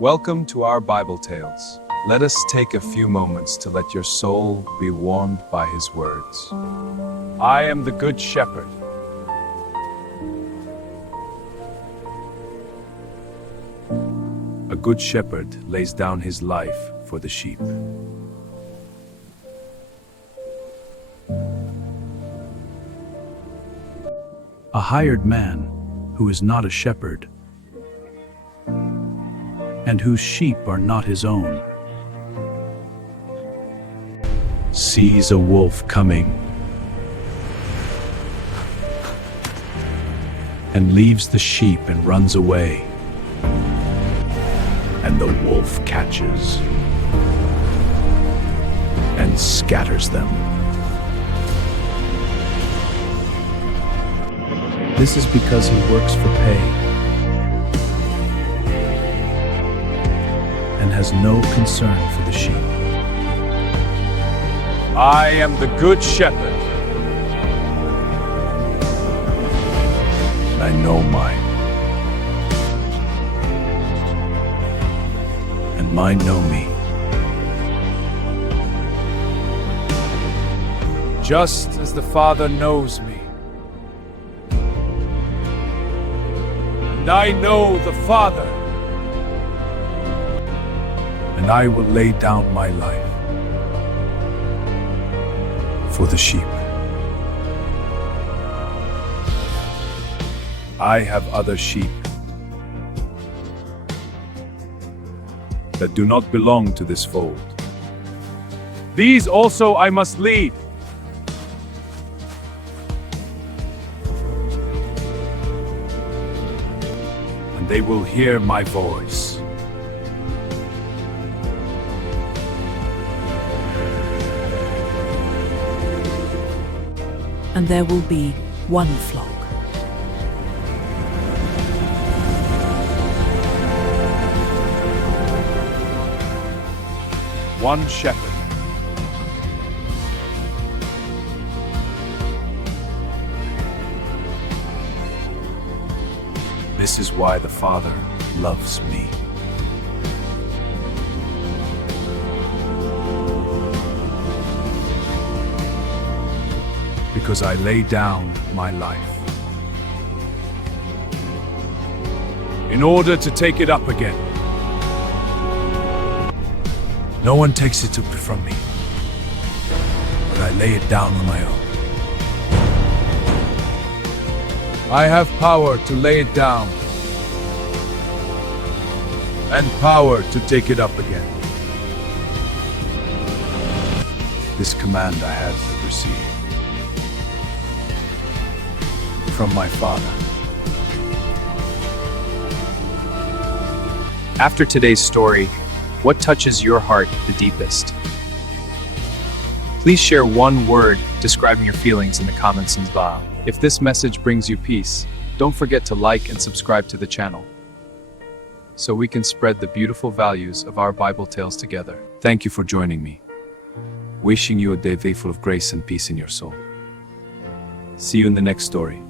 Welcome to our Bible Tales. Let us take a few moments to let your soul be warmed by His words. I am the Good Shepherd. A good shepherd lays down his life for the sheep. A hired man who is not a shepherd, and whose sheep are not his own, sees a wolf coming and leaves the sheep and runs away. And the wolf catches and scatters them. This is because he works for pay and has no concern for the sheep. I am the Good Shepherd. And I know mine, and mine know me. Just as the Father knows me, and I know the Father, And I will lay down my life for the sheep. I have other sheep that do not belong to this fold. These also I must lead. And they will hear my voice. And there will be one flock. One shepherd. This is why the Father loves me. Because I lay down my life In order to take it up again. No one takes it from me, but I lay it down on my own. I have power to lay it down, and power to take it up again. This command I have received from my Father. After today's story, what touches your heart the deepest? Please share one word describing your feelings in the comments below. If this message brings you peace, don't forget to like and subscribe to the channel, so we can spread the beautiful values of our Bible tales together. Thank you for joining me. Wishing you a day full of grace and peace in your soul. See you in the next story.